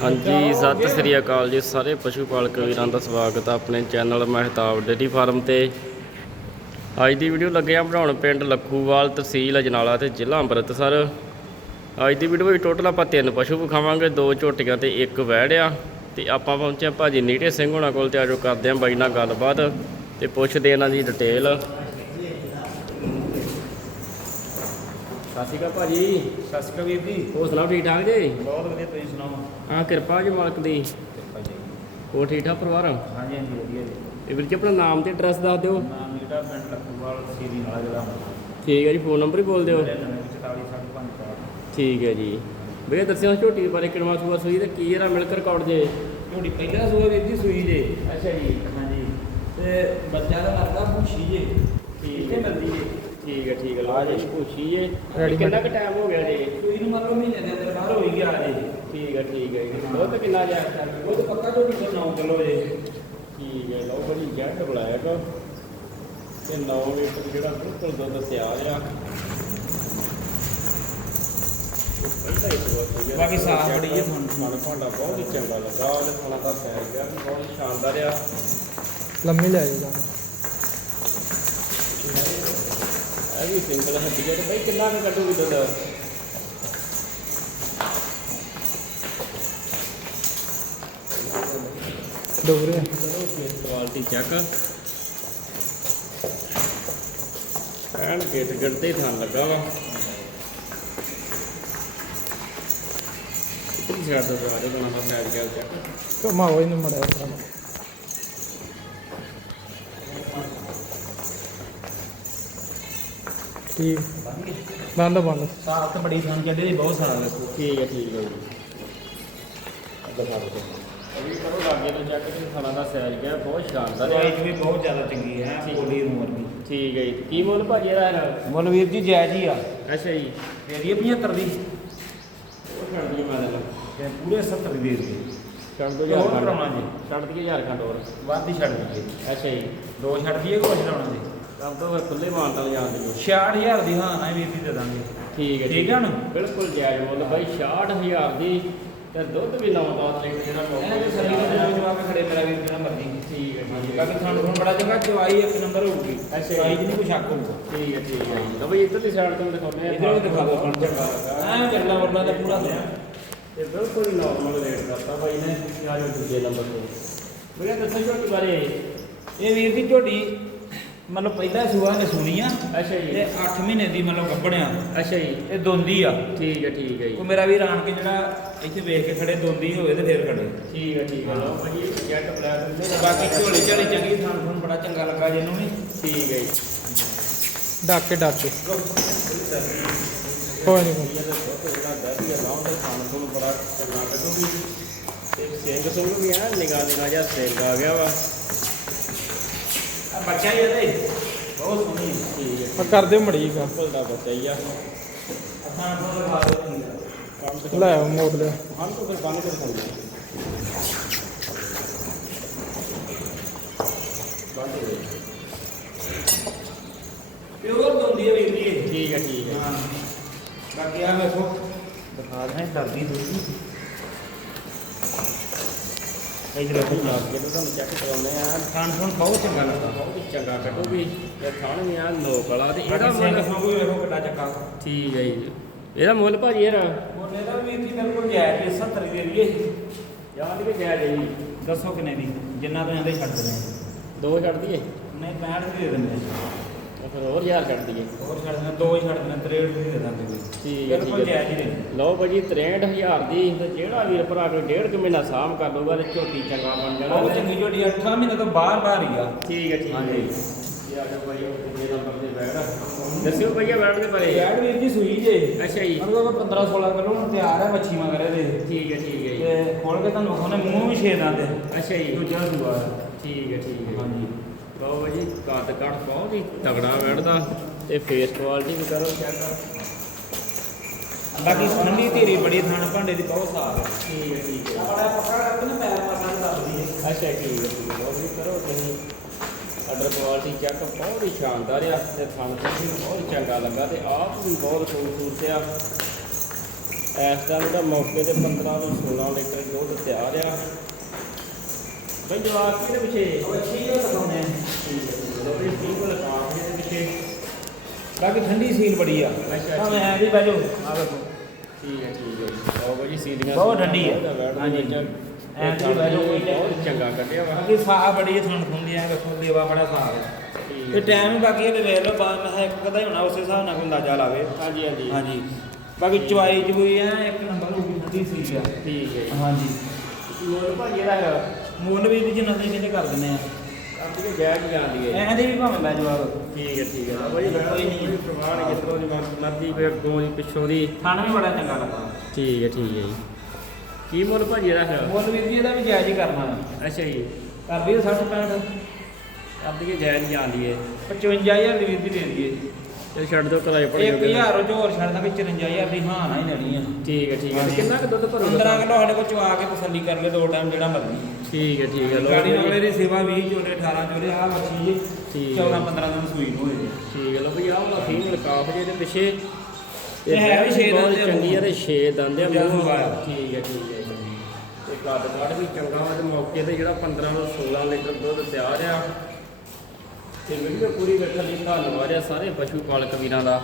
ਹਾਂਜੀ, ਸਤਿ ਸ੍ਰੀ ਅਕਾਲ ਜੀ ਸਾਰੇ ਪਸ਼ੂ ਪਾਲਕ ਵੀਰਾਂ ਦਾ ਸਵਾਗਤ ਹੈ ਆਪਣੇ ਚੈਨਲ ਮਹਿਤਾਬ ਡੇਰੀ ਫਾਰਮ ਤੇ। ਅੱਜ ਦੀ ਵੀਡੀਓ ਲੱਗੇ ਆ ਬਣਾਉਣ ਪਿੰਡ ਲੱਖੂਵਾਲ ਤਹਿਸੀਲ ਅਜਨਾਲਾ ਤੇ ਜ਼ਿਲ੍ਹਾ ਅੰਮ੍ਰਿਤਸਰ। ਅੱਜ ਦੀ ਵੀਡੀਓ ਵਿੱਚ ਟੋਟਲ ਆਪਾਂ ਤਿੰਨ ਪਸ਼ੂ ਵਿਖਾਵਾਂਗੇ, ਦੋ ਝੋਟੀਆਂ ਤੇ ਇੱਕ ਵਹਿੜ ਆ। ਤੇ ਆਪਾਂ ਪਹੁੰਚੇ ਹਾਂ ਭਾਜੀ ਨੀਟੇ ਸਿੰਘ ਹੋਣਾ ਕੋਲ ਤੇ ਆਜੋ ਕਰਦੇ ਆਂ ਬਾਈ ਨਾਲ ਗੱਲਬਾਤ ਤੇ ਪੁੱਛਦੇ ਇਹਨਾਂ ਦੀ ਡਿਟੇਲ ਸਤਿ ਸ਼੍ਰੀ ਅਕਾਲ ਭਾਜੀ। ਸਤਿ ਸ਼੍ਰੀ ਅਕਾਲ ਵੀਰ ਜੀ। ਹੋਰ ਸੁਣਾਓ ਠੀਕ ਠਾਕ ਜੀ? ਬਹੁਤ ਵਧੀਆ ਤੁਸੀਂ ਸੁਣਾਓ? ਹਾਂ ਕਿਰਪਾ ਜੀ ਮਾਲਕ ਦੀ। ਕਿਰਪਾ ਜੀ। ਹੋਰ ਠੀਕ ਠਾਕ ਪਰਿਵਾਰ? ਹਾਂਜੀ ਹਾਂਜੀ ਵਧੀਆ ਜੀ। ਇਹ ਵੀਰ ਜੀ ਆਪਣਾ ਨਾਮ ਤੇ ਐਡਰੈਸ ਦੱਸ ਦਿਓ। ਨਾਮ ਮੇਰਾ ਪਿੰਡ ਲੱਖੂਵਾਲ ਸੀਰੀ ਨਾਲਾ ਜਿਹੜਾ। ਠੀਕ ਹੈ ਜੀ ਫੋਨ ਨੰਬਰ ਹੀ ਬੋਲ ਦਿਓ। 9944 ਠੀਕ ਹੈ ਜੀ। ਵੀਰੇ ਦੱਸਿਓ ਝੋਟੀ ਦੇ ਬਾਰੇ ਕਿਨਵਾ ਸੂਆ ਸੂਈ ਤੇ ਕੀ ਇਹਦਾ ਮਿਲਕ ਰਿਕਾਰਡ ਜੇ? ਝੋਟੀ ਪਹਿਲਾ ਸੂਆ ਵੀਰ ਜੀ ਸੂਈ ਜੇ। ਅੱਛਾ ਜੀ। ਹਾਂਜੀ। ਤੇ ਬੱਚਾ ਦਾ ਲੱਗਦਾ ਪੁੱਛੀ ਜੇ। ਠੀਕ ਹੈ ਮਿਲਦੀ ਜੇ। ਠੀਕ ਹੈ ਠੀਕ ਹੈ ਲਾ ਜੀ ਪੁੱਛੀ ਜੇ Ready ਕਿੰਨਾ ਕੁ ਟਾਈਮ ਹੋ ਗਿਆ ਜੀ? ਸੂਈ ਨੂੰ ਮਤਲਬ ਮਹੀਨੇ ਦੇ ਅੰਦਰ ਬਾਹਰ ਹੋਈ ਗਿਆ ਜੇ। ਠੀਕ ਹੈ ਠੀਕ ਹੈ ਜੀ। ਦੁੱਧ ਕਿੰਨਾ ਜਾ ਉਹ ਤਾਂ ਪੱਕਾ ਝੋਟੀ ਕੋਲ 9 ਕਿਲੋ ਜੇ? ਠੀਕ ਹੈ ਲਓ ਬੜੀ ਜੈਟ ਬਲੈਕ ਤੇ 9 ਲੀਟਰ ਜਿਹੜਾ ਬਿਲਕੁਲ ਦੁੱਧ ਤਿਆਰ ਆ। ਪਹਿਲਾਂ ਹੀ ਸੂਆ ਸੂਈ ਆ। ਬਾਕੀ ਸਾਫ਼ ਬੜੀ ਹੈ ਹੁਣ। ਮਨ ਭਾਂਡਾ ਬਹੁਤ ਹੀ ਚੰਗਾ ਲੱਗਾ। ਉਹਦੇ ਖਾਣਾ ਦਾ ਸਾਈਜ਼ ਗਿਆ ਵੀ ਬਹੁਤ ਹੀ ਸ਼ਾਨਦਾਰ ਆ। ਲੰਮੀ ਲੈ ਜਾਏਗਾ ਇਹ ਵੀ ਸਿੰਗਲ ਹੱਡੀ ਹੈ ਤੇ ਬਈ ਕਿੰਨਾ ਕੁ ਕੱਢੂਗੀ ਦੁੱਧ? ਡੋਗਰੇ। ਕਰੋ ਕੁਆਲਿਟੀ ਚੈੱਕ ਐਨ ਗੇਟ ਗੜਤੇ ਥਾਂ ਲੱਗਾ ਵਾ। ਇਤਨੀ ਸਾਈਡ ਤੋਂ ਆ ਰਿਹਾ ਬਣਾ ਸਾਈਡ ਗਿਆ ਚੈੱਕ ਕਮਾ ਹੋਈ ਨਹੀਂ ਮੜਿਆ ਕਰਾਂ ਠੀਕ। ਬੰਦ ਬੰਦ। ਸਾਫ਼ ਤੇ ਬੜੀ ਖਾਣ ਚੱਲੇ ਜੀ ਬਹੁਤ ਸਾਰਾ ਵੇਖੋ ਠੀਕ ਹੈ ਠੀਕ ਹੈ ਜੀ। ਦਿਖਾ ਦਿਓ। ਅਭੀ ਕਰੋ ਲਾਗੇ ਤੋਂ ਚੈੱਕ ਤੇ ਖਾਣਾ ਦਾ ਸਾਈਜ਼ ਗਿਆ ਬਹੁਤ ਸ਼ਾਨਦਾਰ ਹੈ। ਸਾਈਜ਼ ਵੀ ਬਹੁਤ ਜ਼ਿਆਦਾ ਚੰਗੀ ਹੈ ਠੀਕ। ਕੋਲੀ ਨੂੰ ਵਰਗੀ ਠੀਕ ਹੈ ਜੀ। ਕੀ ਮੁੱਲ ਭਾਜੀ ਇਹਦਾ ਯਾਰ ਮੁੱਲ ਵੀਰ ਜੀ ਜਾਇਜ਼ ਹੀ ਆ। ਅੱਛਾ ਜੀ। ਤੇਰੀ 75 ਦੀ। ਉਹ ਛੱਡ ਦਈਏ ਮੈਂ ਲੈ ਤੇ ਪੂਰੇ 70 ਦੀ ਦੇ ਦੇ ਛੱਡ ਦੋ ਤੇ ਯਾਰ ਹੋਰ ਖੰਡ। ਕਰਾਉਣਾ ਜੀ। ਛੱਡ ਦਈਏ ਯਾਰ ਖੰਡ ਹੋਰ। ਵੱਧ ਹੀ ਛੱਡ ਦਈਏ। ਅੱਛਾ ਜੀ। ਦੋ ਛੱਡ ਦਈਏ ਕੁਛ ਲਾਉਣਾ ਜੀ। ਕਰ ਦੋ ਫਿਰ ਖੁੱਲੇ ਲਿਜਾਣ ਦੀ 66000 ਦੀ ਹਾਂ ਨਾ ਵੀਰ ਜੀ ਦੇ ਦਾਂਗੇ। ਠੀਕ ਹੈ ਠੀਕ ਹੈ। ਨਾ? ਬਿਲਕੁਲ ਜਾਇਜ਼ ਮੁੱਲ ਬਾਈ 66000 ਦੀ ਤੇ ਦੁੱਧ ਵੀ 9-10 ਲੀਟਰ ਜਿਹੜਾ ਇਹਨਾਂ ਦੇ ਮੌਕੇ ਸਰੀਰ ਦੇ ਵਿੱਚ ਜਵਾਬ ਖੜੇ ਮੇਰਾ ਵੀਰ ਜਿਹੜਾ ਮਰਦੀ ਠੀਕ ਹੈ ਠੀਕ ਹੈ। ਬਾਕੀ ਤੁਹਾਨੂੰ ਹੁਣ ਬੜਾ ਚੰਗਾ ਚਵਾਈ ਇੱਕ ਨੰਬਰ ਹੋਊਗੀ। ਅੱਛਾ। ਚਵਾਈ ਜੀ ਨਹੀਂ ਕੋਈ ਸ਼ੱਕ ਹੋਊਗਾ। ਠੀਕ ਹੈ ਠੀਕ ਹੈ। ਜੀ ਲਓ ਬਈ ਇੱਧਰਲੀ ਸਾਈਡ ਤੋਂ ਦਿਖਾਉਂਦੇ ਆ ਇਧਰੋਂ ਵੀ ਦਿਖਾ ਦਿਓ ਆਪਾਂ ਨੂੰ ਚੰਗਾ ਲੱਗਾ। ਐਂ ਜੱਲਾ ਵਰਨਾ ਦਾ ਪੂਰਾ ਹੋਇਆ ਇਹ ਬਿਲਕੁਲ ਹੀ ਨਾਰਮਲ ਰੇਟ ਕਰਤਾ ਬਾਈ ਨੇ ਆ ਜੋ ਦੂਜੇ ਨੰਬਰ ਤੇ। ਵੀਰੇ ਦੱਸੋ ਝੋਟੀ ਬਾਰੇ। ਇਹ ਵੀਰ ਦੀ ਝੋਟੀ ਮਤਲਬ ਪਹਿਲਾ ਸੂਆ ਨੇ ਸੁਣੀ ਆ ਅੱਛਾ ਤੇ ਜੀ 8 ਮਹੀਨੇ ਦੀ ਮਤਲਬ ਗੱਭਣਿਆ ਅੱਛਾ ਜੀ। ਇਹ ਦੋਂਦੀ ਆ। ਠੀਕ ਹੈ ਠੀਕ ਹੈ ਕੋ ਜੀ ਮੇਰਾ ਵੀਰ ਆਣ ਕੇ ਜਿਹੜਾ ਇੱਥੇ ਵੇਖ ਕੇ ਖੜੇ ਦੋਂਦੀ ਹੋਵੇ ਤੇ ਫੇਰ ਖੜੇ। ਠੀਕ ਹੈ ਠੀਕ ਹੈ। ਲਓ ਭਾਈ ਜੈਟ ਬਲੈਕ ਹੁੰਦੇ ਤੇ ਬਾਕੀ ਝੋਲੀ ਝਾਲੀ ਚੰਗੀ ਥਾਂ ਤੁਹਾਨੂੰ ਬੜਾ ਚੰਗਾ ਲੱਗਾ ਜਿਹਨੂੰ ਵੀ। ਠੀਕ ਹੈ ਜੀ। ਡੱਕ ਕੇ ਡੱਕ। ਕੇ ਕੋਈ ਨਹੀਂ ਕੋਈ ਇਹ ਬੜਾ ਚੰਗਾ ਕੱਢੂਗੀ ਤੇ ਸਿੰਘ ਸਿੰਘ ਵੀ ਆ ਨਿਗਾਹ ਨਿਗਾਹ ਜਿਹਾ ਸਿੰਘ ਆ ਗਿਆ ਵਾ। ਬੱਚਾ ਹੀ ਇਹਦੇ ਬਹੁਤ ਸੋਹਣੀ ਠੀਕ ਹੈ ਆ ਕਰ ਦਿਓ ਮੜੀ ਗਾ ਬਿਲਕੁਲ ਦਾ ਬੱਚਾ ਹੀ ਆ। ਥਾਂ ਤੋਂ ਲਗਾ ਲੈ ਆਓ ਮੋੜ ਲਿਆ। ਹਾਂ ਤੋਂ ਫਿਰ ਕੇ ਬੰਦ ਹੋ ਗਈ ਪਿਓਰ ਦੋਂਦੀ ਹੈ ਵੀਰ ਜੀ। ਠੀਕ ਹੈ ਠੀਕ ਹੈ ਹਾਂ। ਬਾਕੀ ਆ ਵੇਖੋ। ਦਿਖਾ ਰਹੇ ਦਰਦੀ ਇਧਰ ਪੰਜਾਬ ਜੇ ਤੁਹਾਨੂੰ ਚੈੱਕ ਕਰਾਉਂਦੇ ਆ ਖਾਣ ਖਾਣ ਬਹੁਤ ਚੰਗਾ ਲੱਗਾ ਬਹੁਤ ਹੀ ਚੰਗਾ ਖਾਣ ਵੀ ਆ ਲੋਕ ਵਾਲਾ ਤੇ ਇਹਦਾ ਇਹਦਾ ਮੁੱਲ ਸੰਗੂ ਵੇਖੋ ਕਿੱਡਾ ਚੱਕਾ। ਠੀਕ ਹੈ ਜੀ। ਇਹਦਾ ਮੁੱਲ ਭਾਜੀ ਯਾਰ ਉਹਨੇ ਦਾ ਵੀਰ ਜੀ ਬਿਲਕੁਲ ਜਾਇਜ਼ ਜੀ 70 ਦੇ ਦਈਏ। ਯਾਦ ਕਿ ਜਾਇਜ਼ ਹੈ ਜੀ? ਦੱਸੋ ਕਿੰਨੇ ਦੀ? ਜਿੰਨਾ ਤੋਂ ਜਾਂਦੇ ਛੱਡ ਦਿੰਦੇ ਦੋ ਛੱਡ ਦਈਏ? ਨਹੀਂ 65 ਦੀ ਦੇ ਦਿੰਦੇ ਤੇ ਫਿਰ ਹੋਰ ਯਾਰ ਛੱਡ ਦਈਏ। ਹੋਰ ਛੱਡ ਦਿੰਦੇ ਦੋ ਹੀ ਛੱਡ ਦਿੰਦੇ 63 ਦੀ ਦੇ ਦਾਂਗੇ ਕੋਈ। ਠੀਕ ਹੈ ਬਿਲਕੁਲ ਠੀਕ ਹੈ। ਜਾਇਜ਼ ਹੀ ਦੇ ਲਓ ਭਾਜੀ 63000 ਦੀ ਤੇ ਜਿਹੜਾ ਵੀਰ ਭਰਾ ਕੋਈ ਡੇਢ ਕੁ ਮਹੀਨਾ ਸਾਮ ਕਰ ਲਊਗਾ ਤੇ ਝੋਟੀ ਚੰਗਾ ਬਣ ਜਾਣਾ। ਬਹੁਤ ਚੰਗੀ ਜੋੜੀ 8 ਮਹੀਨੇ ਤੋਂ ਬਾਹਰ ਬਾਹਰ ਹੀ ਆ। ਠੀਕ ਹੈ ਠੀਕ ਹੈ। ਹਾਂਜੀ। ਇਹ ਆ ਜਾ ਭਾਈ ਉਹ ਦੂਜੇ ਨੰਬਰ ਤੇ ਬੈਠ ਦੱਸਿਓ ਭਈਆ ਬੈਠ ਦੇ ਬਾਰੇ ਯਾਰ ਵੀਰ ਜੀ ਸੂਈ ਜੇ। ਅੱਛਾ ਜੀ। ਉਹਨਾਂ ਕੋਲ 15 16 ਕਿਲੋ ਹੁਣ ਤਿਆਰ ਹੈ ਮੱਛੀ ਮਗਰੇ ਦੇ ਠੀਕ ਹੈ ਠੀਕ ਹੈ ਜੀ। ਤੇ ਖੋਲ ਕੇ ਤੁਹਾਨੂੰ ਉਹਨੇ ਮੂੰਹ ਵੀ ਛੇਦ ਆਂਦੇ ਅੱਛਾ ਜੀ। ਦੂਜਾ ਸੂਆ। ਹੈ। ਠੀਕ ਹੈ ਠੀਕ ਹੈ। ਹਾਂਜੀ। ਲਓ ਭਾਜੀ ਕੱਦ ਕੱਟ ਬਹੁਤ ਹੀ ਤਗੜਾ ਤੇ ਫੇਸ ਕੁਆਲਿਟੀ ਵੀ ਕਰੋ ਚੈੱਕ ਬਾਕੀ ਠੰਡੀ ਧੀਰੀ ਬੜੀ ਥਾਣ ਭਾਂਡੇ ਦੀ ਬਹੁਤ ਸਾਫ਼ ਹੈ। ਠੀਕ ਹੈ ਠੀਕ ਹੈ। ਬੜਾ ਪੱਕਾ ਕਰਕੇ ਨਾ ਪੈਰ ਪਸੰਦ ਕਰਦੀ ਹੈ। ਅੱਛਾ ਠੀਕ ਹੈ ਠੀਕ ਹੈ। ਕਰੋ ਤੁਸੀਂ। ਆਰਡਰ ਕੁਆਲਿਟੀ ਚੈੱਕ ਬਹੁਤ ਹੀ ਸ਼ਾਨਦਾਰ ਆ। ਤੇ ਥਣ ਵੀ ਬਹੁਤ ਚੰਗਾ ਲੱਗਾ ਤੇ ਆਪ ਵੀ ਬਹੁਤ ਖੂਬਸੂਰਤ ਆ। ਇਸ ਟਾਈਮ ਦਾ ਮੌਕੇ ਤੇ 15 ਤੋਂ 16 ਲੀਟਰ ਦੁੱਧ ਤਿਆਰ ਆ। ਬਈ ਜਵਾਬ ਕਿਹਦੇ ਪਿੱਛੇ ਠੀਕ ਹੈ ਦਿਖਾਉਂਦੇ ਆ। ਲੋਕੀ ਕੀ ਕੋਲ ਕਾਫ ਦੇ ਪਿੱਛੇ। ਬਾਕੀ ਠੰਡੀ ਸੀਲ ਬੜੀ ਆ। ਤਾਂ ਮੈਂ ਵੀ ਬੈਜੋ ਆ ਵੇਖੋ। ਠੀਕ ਹੈ ਠੀਕ ਹੈ। ਸੀਲੀਆਂ ਬਹੁਤ ਠੰਡੀ ਹੈ। ਹਾਂਜੀ। ਐਂ ਐਂ ਦੀ ਬੈਜੋ ਕੋਈ ਬਹੁਤ ਚੰਗਾ ਕੱਢਿਆ ਵਾ। ਬਾਕੀ ਸਾਹ ਬੜੀ ਠੰਡ ਹੁੰਦੀ ਆ ਵੇਖੋ ਲੇਵਾ ਬੜਾ ਸਾਹ ਠੀਕ ਇਹ ਟਾਈਮ ਬਾਕੀ ਇਹ ਵੇਖ ਲਓ ਬਾਅਦ ਮੈਂ ਇੱਕ ਕਦਾ ਹੀ ਹੋਣਾ ਉਸੇ ਹਿਸਾਬ ਨਾਲ ਕੋਈ ਅੰਦਾਜ਼ਾ ਲਾਵੇ। ਹਾਂਜੀ ਹਾਂਜੀ। ਹਾਂਜੀ। ਬਾਕੀ ਚਵਾਈ ਚਵੂਈ ਆ ਇੱਕ ਨੰਬਰ ਹੋ ਗਈ ਠੰਡੀ ਸੀਲ ਆ। ਠੀਕ ਹੈ ਜੀ। ਹਾਂਜੀ। ਮੋਲ ਭਾਜੀ ਹੈਗਾ ਮੁੱਲ ਵੀ ਜਿੰਨਾ ਦੇ ਕਹਿੰਦੇ ਕਰ ਦਿੰਦੇ ਆ। ਆਪਣੀ ਕਿ ਜਾਂਦੀ ਹੈ। ਐਂ ਦੇ ਵੀ ਭਾਵੇਂ ਲੈ ਜਵਾਬ। ਠੀਕ ਹੈ ਠੀਕ ਹੈ। ਬਾਈ ਮੈਂ ਕੋਈ ਨਹੀਂ। ਪ੍ਰਮਾਣ ਜਿੱਥੋਂ ਦੀ ਮਰ- ਮਰਜ਼ੀ ਕੋਈ ਅੱਗੋਂ ਦੀ ਪਿੱਛੋਂ ਦੀ। ਖਾਣਾ ਵੀ ਬੜਾ ਚੰਗਾ ਲੱਗਾ ਠੀਕ ਹੈ ਠੀਕ ਹੈ ਜੀ। ਕੀ ਮੁੱਲ ਭਾਜੀ ਇਹਦਾ ਹੈਗਾ ਮੁੱਲ ਵੀ ਜੀ ਇਹਦਾ ਵੀ ਜਾਇਜ਼ ਹੀ ਕਰਨਾ। ਅੱਛਾ ਜੀ। ਕਰਦੀ 60 65 ਆਪਣੀ ਕਿ ਜਾਇਜ਼ ਜਾਂਦੀ ਹੈ। 55000 ਦੀ ਵੀਰ ਦੀ ਦੇ ਦਈਏ। ਤੇ ਛੱਡ ਦਿਓ ਕਿਰਾਏ ਪੜ 1000 ਉਹ ਹੋਰ ਛੱਡ ਦਾਂਗੇ 54000 ਦੀ ਹਾਂ ਨਾ ਹੀ ਲੈਣੀ ਆ। ਠੀਕ ਹੈ ਠੀਕ ਹੈ। ਤੇ ਕਿੰਨਾ ਕੁ ਦੁੱਧ ਭਰੂਗਾ 15 ਕਿਲੋ ਸਾਡੇ ਕੋਲ ਚਵਾ ਕੇ ਤਸੱਲੀ ਕਰ ਲੈ ਦੋ ਟਾਈਮ ਜਿਹੜਾ ਮਰਜ਼ੀ। ਠੀਕ ਹੈ ਠੀਕ ਹੈ ਲਓ ਗਾੜੀ। ਵਾਲੇ ਦੀ ਸੇਵਾ 20 ਚੋਲੇ 18 ਚੋਲੇ ਆ ਜੀ ਠੀਕ ਹੈ। 14 15 ਦਿਨ ਸੂਈ ਨੂੰ ਹੋਏ ਠੀਕ ਹੈ ਲੋ ਭਈ ਆਹ ਵਾਲਾ ਫੀਮੇਲ ਕਾਫ ਜੇ ਦੇ ਪਿੱਛੇ। ਇਹ ਹੈ ਵੀ ਛੇ ਬਹੁਤ ਦੰਦ ਆ। ਚੰਗੀ ਤੇ 6 ਦੰਦ ਆ ਮੂੰਹ। ਠੀਕ ਹੈ ਠੀਕ ਹੈ ਤੇ ਕੱਦ ਕੱਦ ਵੀ ਚੰਗਾ ਵਾ ਤੇ ਮੌਕੇ ਤੇ ਜਿਹੜਾ 15 ਤੋਂ 16 ਲੀਟਰ ਦੁੱਧ ਤਿਆਰ ਆ। ਤੇ ਵੀਡੀਓ ਪੂਰੀ ਵੇਖਣ ਲਈ ਧੰਨਵਾਦ ਆ ਸਾਰੇ ਪਸ਼ੂ ਪਾਲਕ ਵੀਰਾਂ ਦਾ।